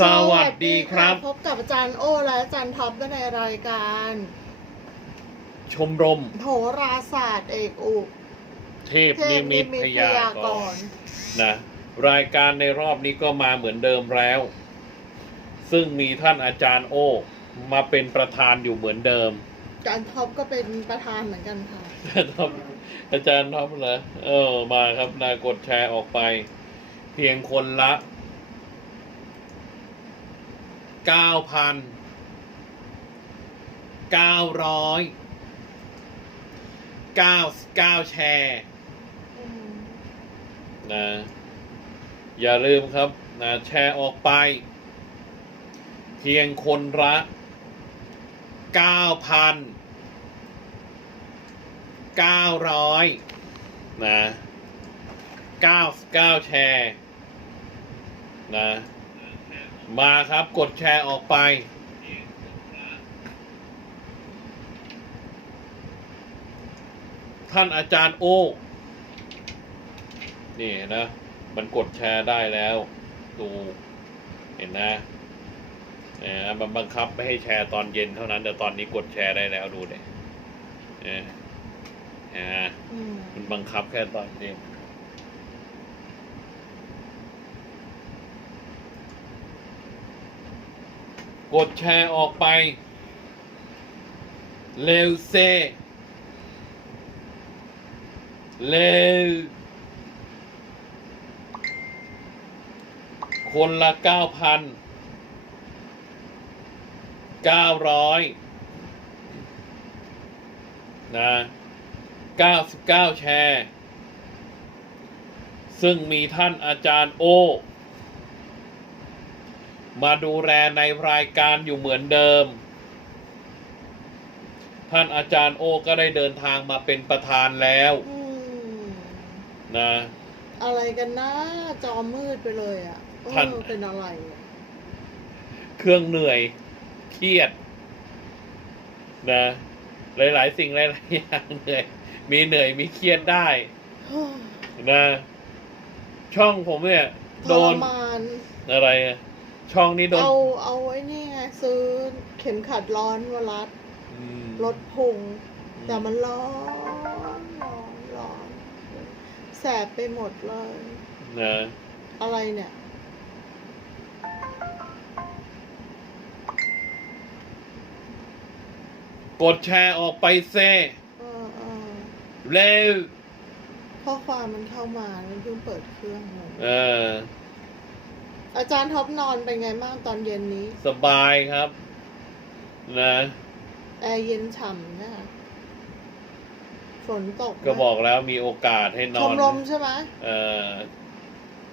สวัสดีครับ พบกับอาจารย์โอและอาจารย์ท็อปด้วยในรายการ ชมรมโหราศาสตร์เอกอุเทพนิมิตพยากรณ์นะรายการในรอบนี้ก็มาเหมือนเดิมแล้ว ซึ่งมีท่านอาจารย์โอ มาเป็นประธานอยู่เหมือนเดิม อาจารย์ท็อปก็เป็นประธานเหมือนกันค่ะท็อปอาจารย์ท็อปเหรอเออมาครับนากดแชร์ออกไป เพียงคนละ เก้าพันเก้าร้อยเก้าเก้าแชร์อืมนะอย่าลืมครับนะแชร์ออกไป เพียงคนละเก้าพันเก้าร้อยนะเก้าเก้าแชร์นะ มาครับกดแชร์ออกไป ท่านอาจารย์โอ้นี่นะ มันกดแชร์ได้แล้ว ดูเห็นนะเนี่ยมันบังคับไม่ให้แชร์ตอนเย็นเท่านั้น แต่ตอนนี้กดแชร์ได้แล้วดูเนี่ยเนี่ยเห็นไหมอืมมันบังคับแค่ตอนเย็น กดแชร์ออกไปเร็วเซเร็วคนละเก้าพันเก้าร้อยนะเก้าสิบเก้าแชร์ ซึ่งมีท่านอาจารย์โอ มาดูแลในรายการอยู่เหมือนเดิม ท่านอาจารย์โอก็ได้เดินทางมาเป็นประธานแล้วอืมนะ อะไรกันนะ จอมืดไปเลยอะเออท่าน เป็นอะไรอะเครื่องเหนื่อยเครียดนะหลายๆ สิ่งหลายๆอย่างเหนื่อยมีเหนื่อยมีเครียดได้เฮ้ยนะ ช่องผมเนี่ย ทโดรนมานอะไรอะ ช่องนี้โดนเอาเอาไอ้นี่ไงซื้อเข็มขัดร้อนมารัดอืมลดพุงแต่มันร้อนร้อนร้อนแสบไปหมดเลยนะอะไรเนี่ย กดแชร์ออกไปเซเออเออเร็วข้อความมันเข้ามามันเพิ่งเปิดเครื่องเลยเออ อาจารย์ท็อปนอนเป็นไงบ้างตอนเย็นนี้สบายครับ นะแอร์เย็นฉ่ำนะคะฝนตกไหมก็บอกแล้วมีโอกาสให้นชอมนรมใช่ไหมเออ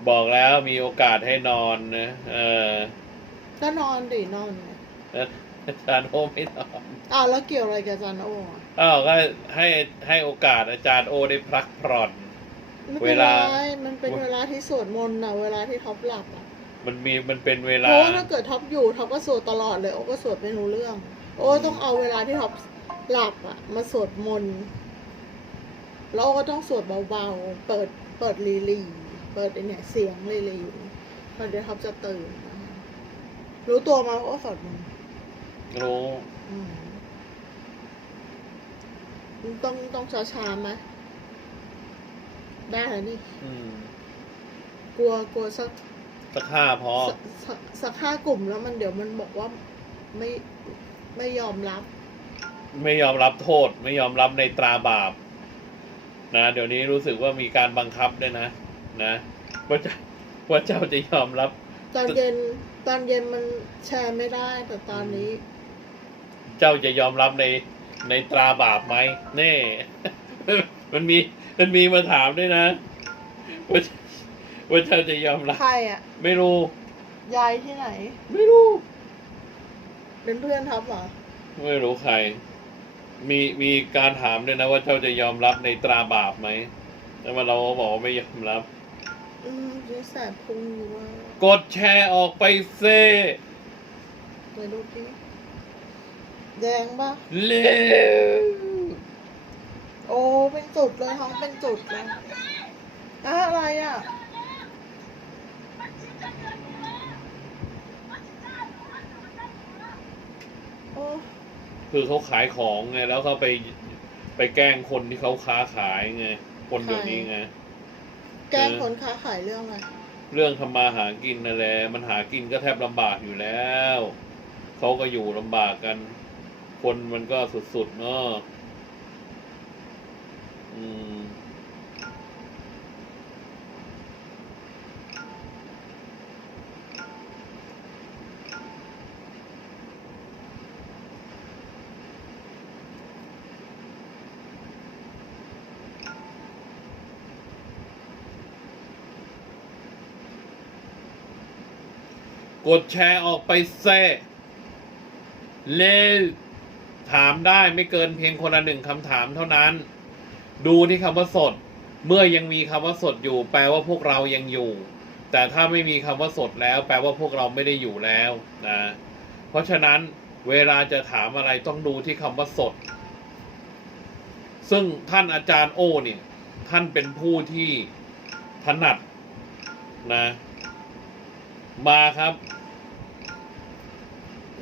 บอกแล้วมีโอกาสให้นอนนะเออก็นอนดินอนไงอาจารย์โอไม่นอนอ้าวแล้วเกี่ยวอะไรกับอาจารย์โอ้อะอ้าวก็ให้ให้โอกาสอาจารย์โอได้พักผ่อน ไม่เวเป็นไรลามันเป็นเวลาที่สวดมนต์นะเวลาที่ท็อปหลับอะ มันมีมันเป็นเวเพลาราะว่าถ้าเกิดท็อปอยู่ท็อปก็สวดตลอดเลยโอ้ก็สวดไม่รู้เรื่อง โอ้ต้องเอาเวลาที่ท็อปหลับอะมาสวดมนต์แล้วโอ้ก็ต้องสวดเบาๆ เปิดเปิดลีลีเปิดไอเนี่ยเสียงลีลีตอนเดี๋ยวท็อปจะตื่นนะคะรู้ตัวมาว่าสวดมนต์รู้อืมต้องต้องช้าช้าๆไหมได้แล้วนี่อืม กลัวกลัวสัก สักห้าพอ สักสักสักห้ากลุ่มแล้วมันเดี๋ยวมันบอกว่าไม่ไม่ยอมรับ ไม่ยอมรับโทษ ไม่ยอมรับในตราบาป นะ เดี๋ยวนี้รู้สึกว่ามีการบังคับด้วยนะ นะว่าเจะว่าเจ้าจะยอมรับ ตอนเย็นตอนเย็นมันแชร์ไม่ได้ แต่ตอนนี้ เจ้าจะยอมรับในในตราบาปไหมเน่ มันมีมันมีมาถามด้วยนะว่า ว่าเจ้าจะยอมรับ ใครอะ ไม่รู้ ยายที่ไหน ไม่รู้ เป็นเพื่อนทับเหรอ ไม่รู้ใคร มีมีการถามด้วยนะว่าเจ้าจะยอมรับในตราบาปไหมแต่ว่าเราก็บอกว่าไม่ยอมรับ อืมยิ่แสบพุงอยู่ว่ากดแชร์ออกไปเซ่ไปดูดิแดงปะเร็วโอ้ เป็นจุดเลยท้องเป็นจุดเลยอะอะไรอะ คือเขาขายของไงแล้วเขาไปไปแกล้งคนที่เขาค้าขายไงคนเดี๋ยวนี้ไงแกล้งคนค้าขายเรื่องอะไรเรื่องทำมาหากินนั่นแหละมันหากินก็แทบลำบากอยู่แล้วเขาก็อยู่ลำบากกัน คนมันก็สุดๆเนาะอืม กดแชร์ออกไปเซ่เร็วถามได้ไม่เกินเพียงคนละหนึ่งคำถามเท่านั้น ดูที่คำว่าสด เมื่อยังมีคำว่าสดอยู่ แปลว่าพวกเรายังอยู่ แต่ถ้าไม่มีคำว่าสดแล้ว แปลว่าพวกเราไม่ได้อยู่แล้วนะ เพราะฉะนั้นเวลาจะถามอะไรต้องดูที่คำว่าสด ซึ่งท่านอาจารย์โอเนี่ย ท่านเป็นผู้ที่ถนัดนะ มาครับ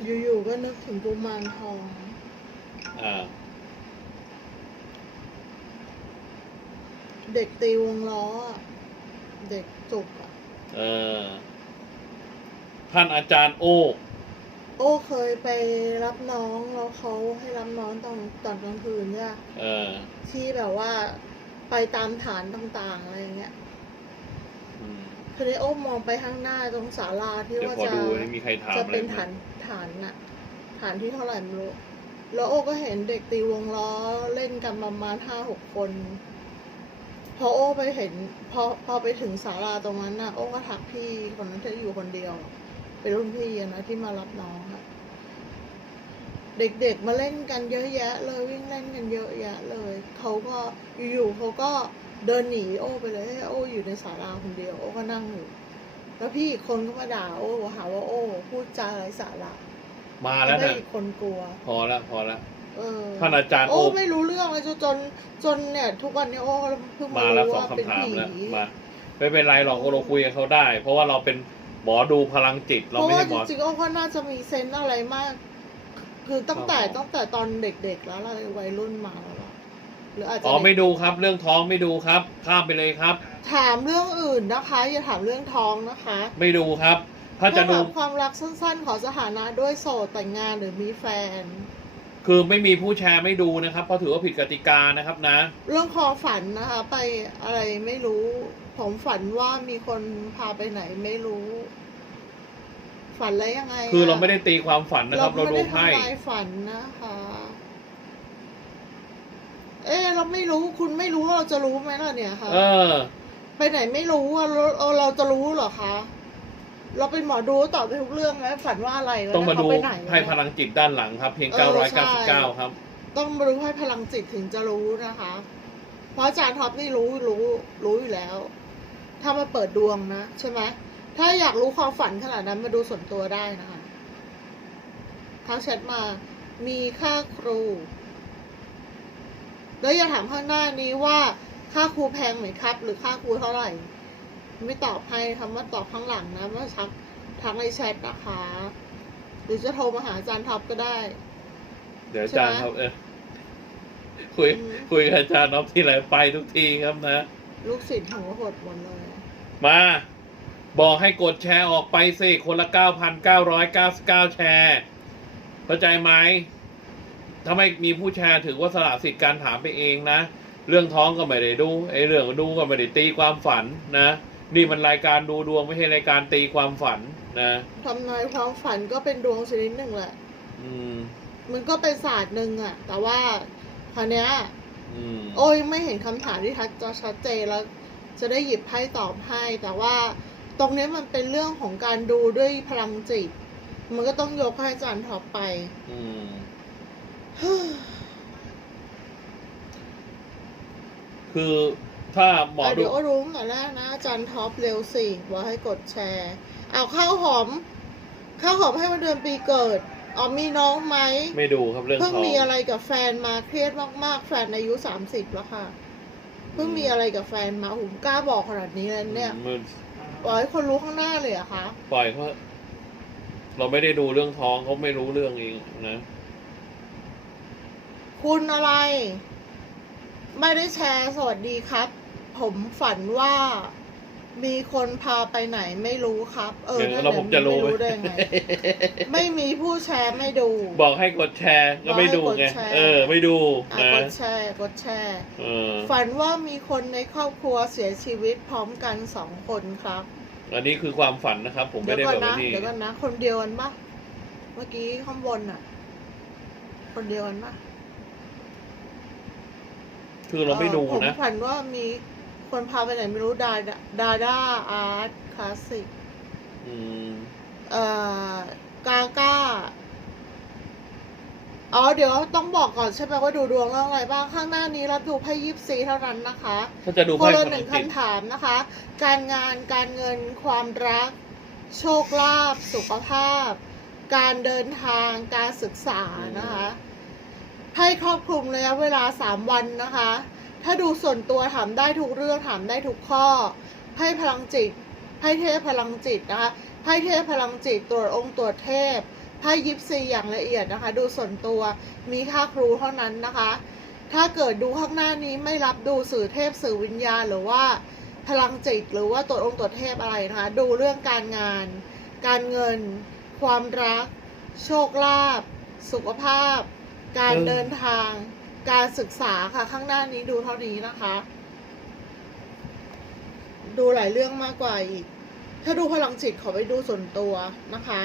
อยู่ๆก็นึกถึงกุมารทอง อ่า เด็กตีวงล้ออะเด็กจุกอะเออ ท่านอาจารย์โอ้โอ้เคยไปรับน้องแล้วเขาให้รับน้องตอนตอนกลางคืนเนี่ย เออ ที่แบบว่าไปตามฐานต่างๆอะไรอย่างเงี้ยอืม คือได้โอ้มองไปข้างหน้าตรงศาลาที่เดี๋ยวว่าขอจะดูนี่มีใครถามจะอะไรเป็นไหมฐานฐานน่ะฐานที่เท่าไหร่ไม่รู้ แล้วโอ้ก็เห็นเด็กตีวงล้อเล่นกันประมาณห้าหกคน พอโอ้ไปเห็น พอพอไปถึงศาลาตรงนั้นน่ะโอ้ก็ทักพี่คนนั้นที่อยู่คนเดียว เป็นรุ่นพี่อะนะที่มารับน้องอะเด็กๆมาเล่นกันเยอะแยะ เลยวิ่งเล่นกันเยอะแยะเลยเขาก็อยู่ๆเขาก็ เดินหนีโอ้ไปเลยให้โอ้อยู่ในศาลาคนเดียว โอ้ก็นั่งอยู่ แล้วพี่อีกคนก็มาด่าโอ้หาว่าโอ้ พูดจาไร้สาระมาแล้วไม่นะอีกคนกลัว พอละพอละเออท่านอาจารย์โอ้โอ้ไม่รู้เรื่องเลยจนจนจนเนี่ย ทุกวันนี้โอ้เพิ่งมามาแล้วรู้สองว่าเป็นคำถามผีแล้วมาไม่เป็นไรหรอกเราคุยกับเขาได้ เพราะว่าเราเป็นหมอดูพลังจิตเพเราราะไม่ว่าใช่หมอจริงๆโอ้ก็น่าจะมีเซนส์อะไรมาก คือตั้งแต่อ๋อตั้งแต่ตอนเด็กๆแล้วอะไรวัยรุ่นมาแล้วอะ หรืออาจจะอ๋อไม่ดูครับ เรื่องท้องไม่ดูครับ ข้ามไปเลยครับ ถามเรื่องอื่นนะคะ อย่าถามเรื่องท้องนะคะไม่ดูครับ ถ้าจะดูถามความรักสั้นๆ ขอสถานะด้วยโสดแต่งงานหรือมีแฟน คือไม่มีผู้แชร์ไม่ดูนะครับเพราะถือว่าผิดกติกานะครับนะ เรื่องความฝันนะคะ ไปอะไรไม่รู้ ผมฝันว่ามีคนพาไปไหนไม่รู้ ฝันอะไรยังไงะคือเราไม่ได้ตีความฝันนะครับ เราไม่ดูได้ไพ่ทำลายฝันนะคะ เอ๊ะเราไม่รู้คุณไม่รู้เราจะรู้ไหมล่ะเนี่ยคะเออ ไปไหนไม่รู้อะเราเราเราจะรู้เหรอคะ เราเป็นหมอดูตอบได้ทุกเรื่องไหมฝันว่าอะไรแล้วต้องมาดูเขไปไหนไพ่พลังจิตด้านหลังครับ เพียงเออใช่999 ครับ ต้องมาดูให้พลังจิตถึงจะรู้นะคะ เพราะอาจารย์ท็อปนี่รู้รู้รู้อยู่แล้ว ถ้ามาเปิดดวงนะใช่ไหมถ้าอยากรู้ความฝันขนาดนั้นมาดูส่วนตัวได้นะคะทักแชทมามีค่าครู แล้วอย่าถามข้างหน้านี้ว่าค่าครูแพงไหมครับ หรือค่าครูเท่าไหร่ ไม่ตอบให้คำว่าตอบข้างหลังนะว่าทักทักในแชทนะคะ หรือจะโทรมาหาอาจารย์ท็อปก็ได้ เดี๋ยวอาจารย์ใช่ไหมครับเออคุยอืมคุยกับอาจารย์น็อปที่ไรไปทุกทีครับนะ ลูกศิษย์ของหดหมดเลย มา บอกให้กดแชร์ออกไปสิคนละ9,999แชร์ เข้าใจไหม ถ้าไม่มีผู้แชร์ถือว่าสละสิทธิ์การถามไปเองนะ เรื่องท้องก็ไม่ได้ดูไอ้เรื่องดูก็ไม่ได้ตีความฝันนะ นี่มันรายการดูดวงไม่ใช่รายการตีความฝันนะทำนายความฝันก็เป็นดวงชนิดหนึ่งแหละอืม มันก็เป็นศาสตร์หนึ่งอะแต่ว่าคราวเนี้ยอืมโอ้ยไม่เห็นคำถามที่ทัดจะชัดเจนแล้ว จะได้หยิบไพ่ตอบให้ แต่ว่าตรงนี้มันเป็นเรื่องของการดูด้วยพลังจิต มันก็ต้องยกให้อาจารย์ท็อปไป อืม คือถ้าหมออะดูเดี๋ยวก็รู้ตั้งแต่แรกนะอาจารย์ท็อปเร็วสิบอกให้กดแชร์เอาข้าวหอมข้าวหอมให้วันเดือนปีเกิดอ๋อมีน้องไหมไม่ดูครับเรื่องเพิ่งท้องมีอะไรกับแฟนมาเครียดมากๆ แฟนอายุสามสิบแล้วค่ะ เพิ่งมีอะไรกับแฟนมาผมกล้าบอกขนาดนี้เลยเนี่ยมันปล่อยให้คนรู้ข้างหน้าเลยเหรอะคะ ปล่อยเขาเราไม่ได้ดูเรื่องท้องเขาไม่รู้เรื่องเองนะ คุณอะไร ไม่ได้แชร์สวัสดีครับ ผมฝันว่ามีคนพาไปไหนไม่รู้ครับ เออเดี๋ยวนั่นเราแหลผมจะรู้ไม่รู้ได้ไง ไม่มีผู้แชร์ไม่ดู บอกให้กดแชร์ก็ไม่ดูไงบอกให้กดแชร์เออ ไม่ดูอะนะกดแชร์กดแชร์เออฝันว่ามีคนในครอบครัวเสียชีวิตพร้อมกันสองคนครับ อันนี้คือความฝันนะครับ ผมเดี๋ไม่ยวได้ก่อนแบบนะว่านี่เดี๋ยวก่อนนะ คนเดียวกันปะเมื่อกี้ข้างบนอะ คนเดียวกันปะ คือเราไม่ดูออผมนะฝันว่ามีคนพาไปไหนไม่รู้ดาดาดาด้าอาร์ตคลาสสิกอืมเอ่อกาก้าอ๋อเดี๋ยวต้องบอกก่อนใช่ไหมว่าดูดวงเรื่องอะไรบ้างข้างหน้านี้รับดูไพ่ยิปซีเท่านั้นนะคะถ้าจะดูคนไพ่ละคนหนึ่งติดคำถามนะคะ การงานการเงินความรัก โชคลาภสุขภาพ การเดินทางการศึกษานะคะ ให้ครอบคลุมระยะเวลาสามวันนะคะ ถ้าดูส่วนตัวถามได้ทุกเรื่องถามได้ทุกข้อให้พลังจิตให้เทพพลังจิตนะคะให้เทพพลังจิตตรวจองค์ตรวจเทพให้ยิปซีอย่างละเอียดนะคะ ดูส่วนตัวมีค่าครูเท่านั้นนะคะ ถ้าเกิดดูข้างหน้านี้ไม่รับดูสื่อเทพสื่อวิญญาณหรือว่าพลังจิตหรือว่าตรวจองค์ตรวจเทพอะไรนะคะ ดูเรื่องการงาน การเงิน ความรัก โชคลาภสุขภาพ การเดินทางการศึกษาค่ะ ข้างหน้านี้ดูเท่านี้นะคะ ดูหลายเรื่องมากกว่าอีก ถ้าดูพลังจิตขอไปดูส่วนตัวนะคะ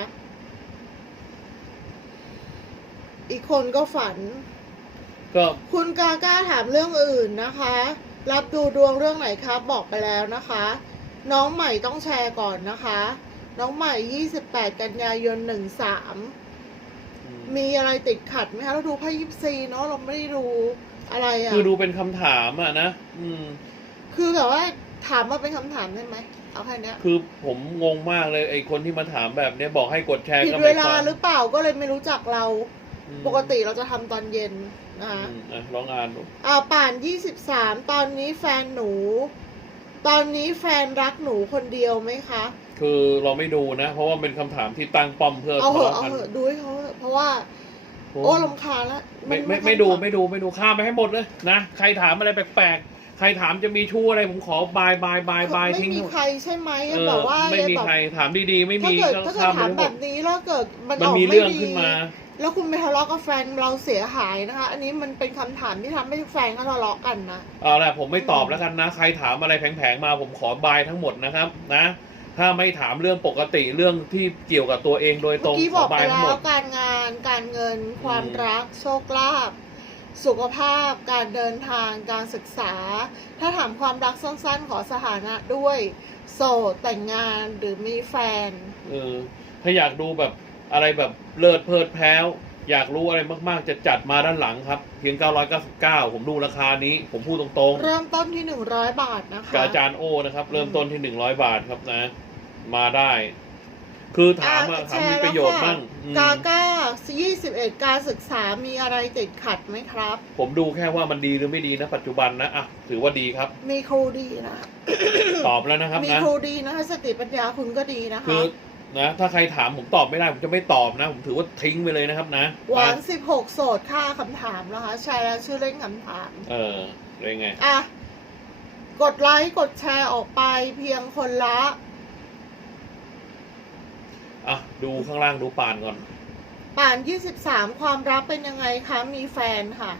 อีกคนก็ฝัน ก็คุณกาก้าถามเรื่องอื่นนะคะ รับดูดวงเรื่องไหนครับ บอกไปแล้วนะคะ น้องใหม่ต้องแชร์ก่อนนะคะ น้องใหม่ 28 กันยายน 13 มีอะไรติดขัดไหมคะเราดูไพ่ยิปซีเนาะเราไม่ได้ดูอะไรอะ่ะคือดูเป็นคำถามอะนะอืม คือแบบว่าถามมาเป็นคำถามได้ไหมเอาแค่เนี้ยคือผมงงมากเลยไอ้คนที่มาถามแบบเนี้ยบอกให้กดแชร์ผิดก็เวไม่ลาฟังหรือเปล่าก็เลยไม่รู้จักเรา อืมปกติเราจะทำตอนเย็นนะอืคะ มอะลองอ่านดูอ่าป่านยี่สิบสามตอนนี้แฟนหนู ตอนนี้แฟนรักหนูคนเดียวไหมคะ คือเราไม่ดูนะ เพราะว่าเป็นคำถามที่ตั้งป้อมเพื่อเอาเหทะอะเลาะเอากัน เหอะดูให้เขาเถอะเพราะว่า โอ้โอ้ลำคาญแล้วไม่ไม่นไม่ดูไม่ดูไม่ดูข้ามไปให้หมดเลยนะใครถามอะไรแปลกๆ ใครถามจะมีชู้อะไรผมขอบายบายบายบายไม่ทิ้งมีหมดใครใช่ไหมเออแบบว่าไม่มีแบบใครถามดีๆ ไม่ถ้ามีเกิดก็ถ้าเกิดข้ามไปถามให้หแบมดบนี้แล้วเกิดมันมันออกมีไม่เรื่องดีขึ้นมา แล้วคุณไปทะเลาะกับแฟนเราเสียหายนะคะ อันนี้มันเป็นคำถามที่ทำให้แฟนเขาทะเลาะกันนะ เอาละผมไม่ตอบแล้วกันนะ ใครถามอะไรแผลงๆมาผมขอบายทั้งหมดนะครับ นะ ถ้าไม่ถามเรื่องปกติเรื่องที่เกี่ยวกับตัวเองโดยตเมื่รองกี้ขบออกไปบายทั้งแล้หมวดการงานการเงินความอืม รักโชคลาภสุขภาพ การเดินทางการศึกษา ถ้าถามความรักสั้นๆ ขอสถานะด้วย โสดแต่งงานหรือมีแฟน เออถ้าอยากดูแบบอะไรแบบเลิศเพลิดแพลวอยากรู้อะไรมากๆ จะจัดมาด้านหลังครับ เพียง 999 ผมดูราคานี้ ผมพูดตรงเริ่มต้นที่หนึ่งร้อยบาทนะคะๆกับอาจารย์โอนะครับ เริ่มต้นที่ 100 บาทครับนะ มาได้ คือถามอะอะถามแชมีร์ประโยชน์แล้วค่ะบ้างอืมกาก้ายี่สิบเอ็ดการศึกษามีอะไรติดขัดไหมครับ ผมดูแค่ว่ามันดีหรือไม่ดีนะ ปัจจุบันนะอะถือว่าดีครับ มีครูดีนะ ตอบแล้วนะครับมีนะ ครูดีนะคะสติปัญญาคุณก็ดีนะคะคือนะถ้าใครถามผมตอบไม่ได้ ผมจะไม่ตอบนะ ผมถือว่าทิ้งไปเลยนะครับนะหวานสิบหกโสดค่าคำถามนะคะแชร์แล้วชื่อเล่นคำถาม เออเป็นไง อะ กดไลค์ กดแชร์ออกไปเพียงคนละ อะดูข้างล่างดูปานก่อน ป่านยี่สิบสามความรักเป็นยังไงคะมีแฟนค่ะ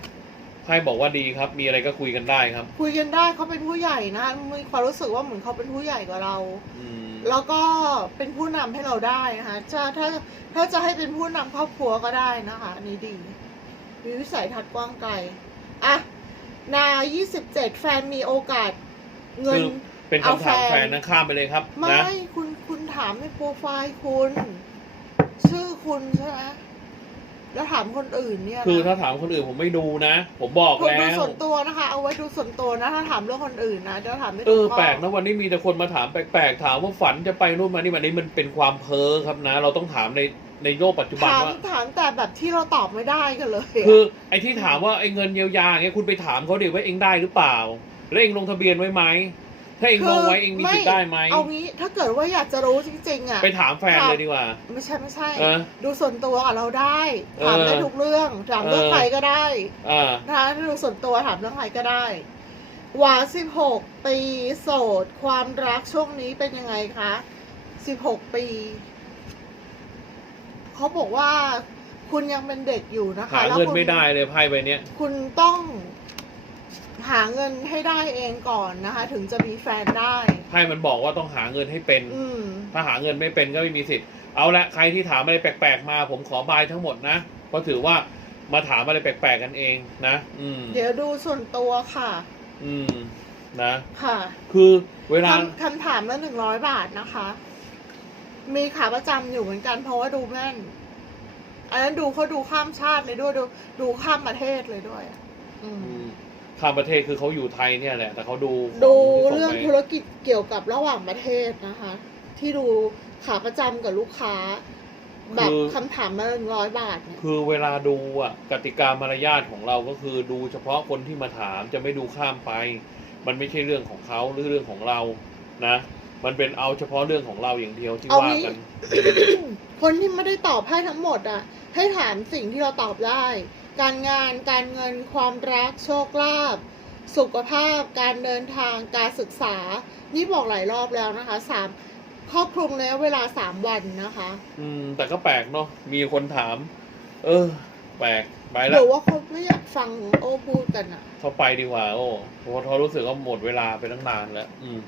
ไพ่บอกว่าดีครับ มีอะไรก็คุยกันได้ครับ คุยกันได้เขาเป็นผู้ใหญ่นะคะมีความรู้สึกว่าเหมือนเขาเป็นผู้ใหญ่กว่าเรา อืมแล้วก็เป็นผู้นำให้เราได้นะคะจะถ้าถ้าจะให้เป็นผู้นำครอบครัวก็ได้นะคะอันนี้ดีมีวิสัยทัศน์กว้างไกลอะนายี่สิบเจ็ดแฟนมีโอกาส เงิน คือเป็นคำถามเอาแฟน แฟนนะข้ามไปเลยครับไม่นะคุณคุณ ถามในโปรไฟล์คุณ ชื่อคุณใช่ไหมแล้วถามคนอื่นเนี่ยนะคือถ้าถามคนอื่นผมไม่ดูนะ ผมบอกคุณแล้ดูวส่วนตัวนะคะ เอาไว้ดูส่วนตัวนะ ถ้าถามเรื่องคนอื่นนะจะถามไม่เอถูอกข้แปลกนะวันนี้มีแต่คนมาถามแปลกๆ ถามว่าฝันจะไปนู่นมานี่มันนี้มันเป็นความเพ้อครับนะ เราต้องถามในในโลกปัจจุบันถามว่าถามแต่แบบที่เราตอบไม่ได้กันเลยะคือไอ้ที่ถามว่าไอ้เงินเยียวยาอย่างเงี้ยคุณไปถามเขาดิว่าเองได้หรือเปล่า แล้วเองลงทะเบียนไว้ไหม ถ้าเองมองไว้เองมีสิทธิ์ได้ไหมเอางี้ถ้าเกิดว่าอยากจะรู้จริงๆอะไปถามแฟนเลยดีกว่า ไม่ใช่ไม่ใช่เออดูส่วนตัวกับเราได้เออถามได้ทุกเรื่องถามเรื่องเออใครก็ได้อ่านะคะดูส่วนตัวถามเรื่องใครก็ได้หวานสิบหกปีโสด ความรักช่วงนี้เป็นยังไงคะสิบหกปี เขาบอกว่าคุณยังเป็นเด็กอยู่นะคะหาแล้วเงินคุณไม่ได้เลยไพ่ใบเนี้ย คุณต้อง หาเงินให้ได้เองก่อนนะคะ ถึงจะมีแฟนได้ไพ่มันบอกว่าต้องหาเงินให้เป็น อืมถ้าหาเงินไม่เป็นก็ไม่มีสิทธิ์ เอาละใครที่ถามอะไรแปลกๆมา ผมขอบายทั้งหมดนะ เพราะถือว่ามาถามอะไรแปลกๆกันเองนะ อืม เดี๋ยวดูส่วนตัวค่ะ อืม นะ ค่ะคือเวลา คำคำถามละหนึ่งร้อยบาทนะคะ มีขาประจำอยู่เหมือนกันเพราะว่าดูแม่น อันนั้นดูเขาดูข้ามชาติเลยด้วยดูดูข้ามประเทศเลยด้วยอะอืม อืม ข้ามประเทศคือเขาอยู่ไทยเนี่ยแหละ แต่เขาดูดูขที่ส่เรื่องไปธุรกิจเกี่ยวกับระหว่างประเทศนะคะ ที่ดูขาประจำกับลูกค้า แบบคำถามละหนึ่งร้อยบาทเนี่ยคือเวลาดูอะกติกามารยาทของเราก็คือดูเฉพาะคนที่มาถามจะไม่ดูข้ามไป มันไม่ใช่เรื่องของเขาหรือเรื่องของเรานะมันเป็นเอาเฉพาะเรื่องของเราอย่างเดียวที่เอาว่างี้กัน คนที่ไม่ได้ตอบให้ทั้งหมดอะ ให้ถามสิ่งที่เราตอบได้ การงาน การเงิน ความรัก โชคลาภ สุขภาพ การเดินทาง การศึกษา นี่บอกหลายรอบแล้วนะคะสามครอบคลุมแล้วเวลาสามวันนะคะ อืม แต่ก็แปลกเนาะ มีคนถาม เออ แปลก ไปหแล้รืวอว่าเขาไม่อยากฟังโอ้พูดกันอะเขาไปดีกว่า โอ้เพราะเขารู้สึกว่าหมดเวลาไปตั้งนานแล้ว อืม